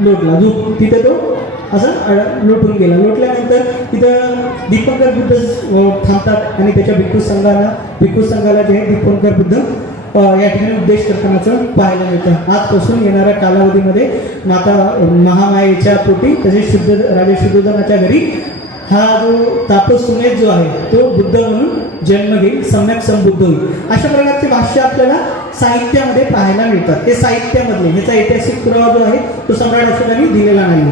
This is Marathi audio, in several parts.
लोटला, तिथे तो असं लोटून गेला. लोटल्यानंतर तिथं दीपंकर बुद्ध थांबतात आणि त्याच्या भिक्खू संघाला जे दीपंकर बुद्ध या ठिकाणी उपदेश करतानाचं पाहायला मिळतं. आजपासून येणाऱ्या कालावधीमध्ये माता महामायेच्या पोटी तसेच राजा शुद्धोधनाच्या घरी हा जो तापस सुमेध जो आहे तो बुद्ध म्हणून जन्म घेईल, सम्यक संबुद्ध होईल. अशा प्रकारचे भाष्य आपल्याला साहित्यामध्ये पाहायला मिळतात. ते साहित्यामधले ह्याचा ऐतिहासिक पुरावा जो आहे तो सम्राट अशोकाने दिलेला नाही.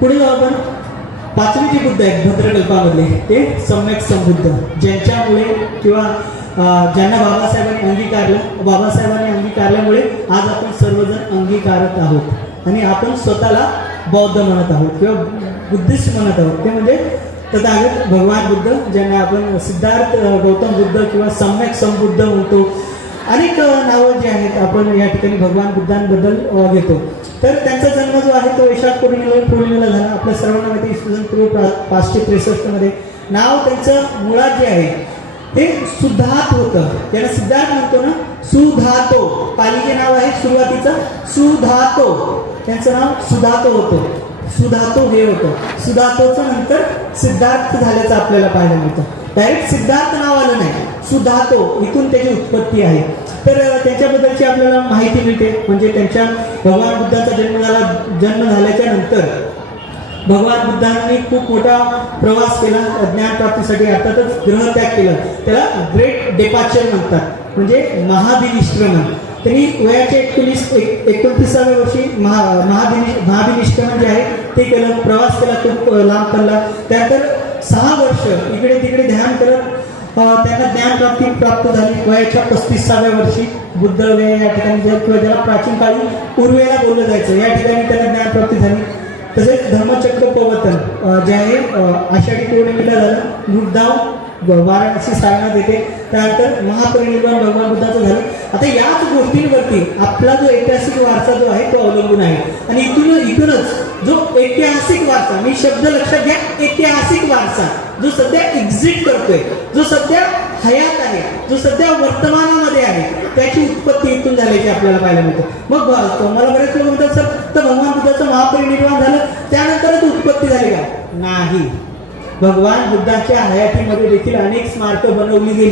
पुढे जाऊ आपण. पाचवे जे बुद्ध आहेत भद्रकल्पामधले ते सम्यक संबुद्ध, ज्यांच्यामुळे किंवा ज्यांना बाबासाहेबांनी अंगीकारल्यामुळे आज आपण सर्वजण अंगीकारत आहोत आणि आपण स्वतःला बौद्ध म्हणत आहोत किंवा बुद्धिस्ट म्हणत आहोत. ते म्हणजे तथागत भगवान बुद्ध, ज्यांना आपण सिद्धार्थ गौतम बुद्ध किंवा सम्यक संबुद्ध म्हणतो. अनेक नावं जी आहेत आपण या ठिकाणी भगवान बुद्धांबद्दल घेतो. तर त्यांचा जन्म जो आहे तो वैशाख पौर्णिमेला झाला. आपल्या सर्वांना माहिती इसवी पूर्व 563 मध्ये. नाव त्यांचं मुळात जे आहे ते सुधात होतं. त्याला सिद्धार्थ म्हणतो ना, सुधातो. पालीचे नाव आहे सुरुवातीचं सुधातो, त्यांचं नाव सुधातो होतं. सुधातो हे होतं. सुधातोचं नंतर सिद्धार्थ झाल्याचं आपल्याला पाहायला मिळतं. डायरेक्ट सिद्धार्थ नाव आलं नाही, सुधातो इथून त्याची उत्पत्ती आहे. तर त्यांच्याबद्दलची आपल्याला माहिती मिळते. म्हणजे त्यांच्या भगवान बुद्धाचा जन्म झाल्याच्या नंतर भगवान बुद्धांनी खूप मोठा प्रवास केला ज्ञानप्राप्तीसाठी. अर्थातच ग्रहत्याग केला. त्याला ग्रेट डेपाचर म्हणतात, म्हणजे महाभिनिष्क्रमण. त्यांनी वयाच्या 29व्या वर्षी महाभिनिष्क्रमण जे आहे ते केलं. प्रवास केला खूप लांब पल्ला. त्यानंतर 6 वर्ष इकडे तिकडे ध्यान करत त्यांना ज्ञानप्राप्ती प्राप्त झाली. वयाच्या 35व्या वर्षी बुद्ध या ठिकाणी किंवा ज्याला प्राचीन काळी उर्वेला बोललं जायचं या ठिकाणी त्यांना ज्ञानप्राप्ती झाली. तसेच धर्मचक्र प्रवर्तन जे आहे आषाढी पौर्णिमेला झालं. मुद्दाम वाराणसी सारनाथ येते. त्यानंतर महापरिनिर्वाण भगवान बुद्धाचं झालं. आता याच गोष्टींवरती आपला जो ऐतिहासिक वारसा जो आहे तो अवलंबून आहे. आणि इथूनच जो ऐतिहासिक वारसा, मी शब्द लक्षात घ्या, ऐतिहासिक वारसा जो सध्या एक्झिट करतोय, जो सध्या हयात आहे, जो सध्या वर्तमानामध्ये आहे, त्याची उत्पत्ती इथून झाल्याची आपल्याला पाहायला मिळतं. मग मला बरेच लोक म्हणतात सर तर भगवान बुद्धाचं महापरिनिर्वाण झालं त्यानंतरच उत्पत्ती झाली का? नाही. भगवान बुद्धाच्या हयातीमध्ये देखील अनेक स्मारकं बनवली गेली.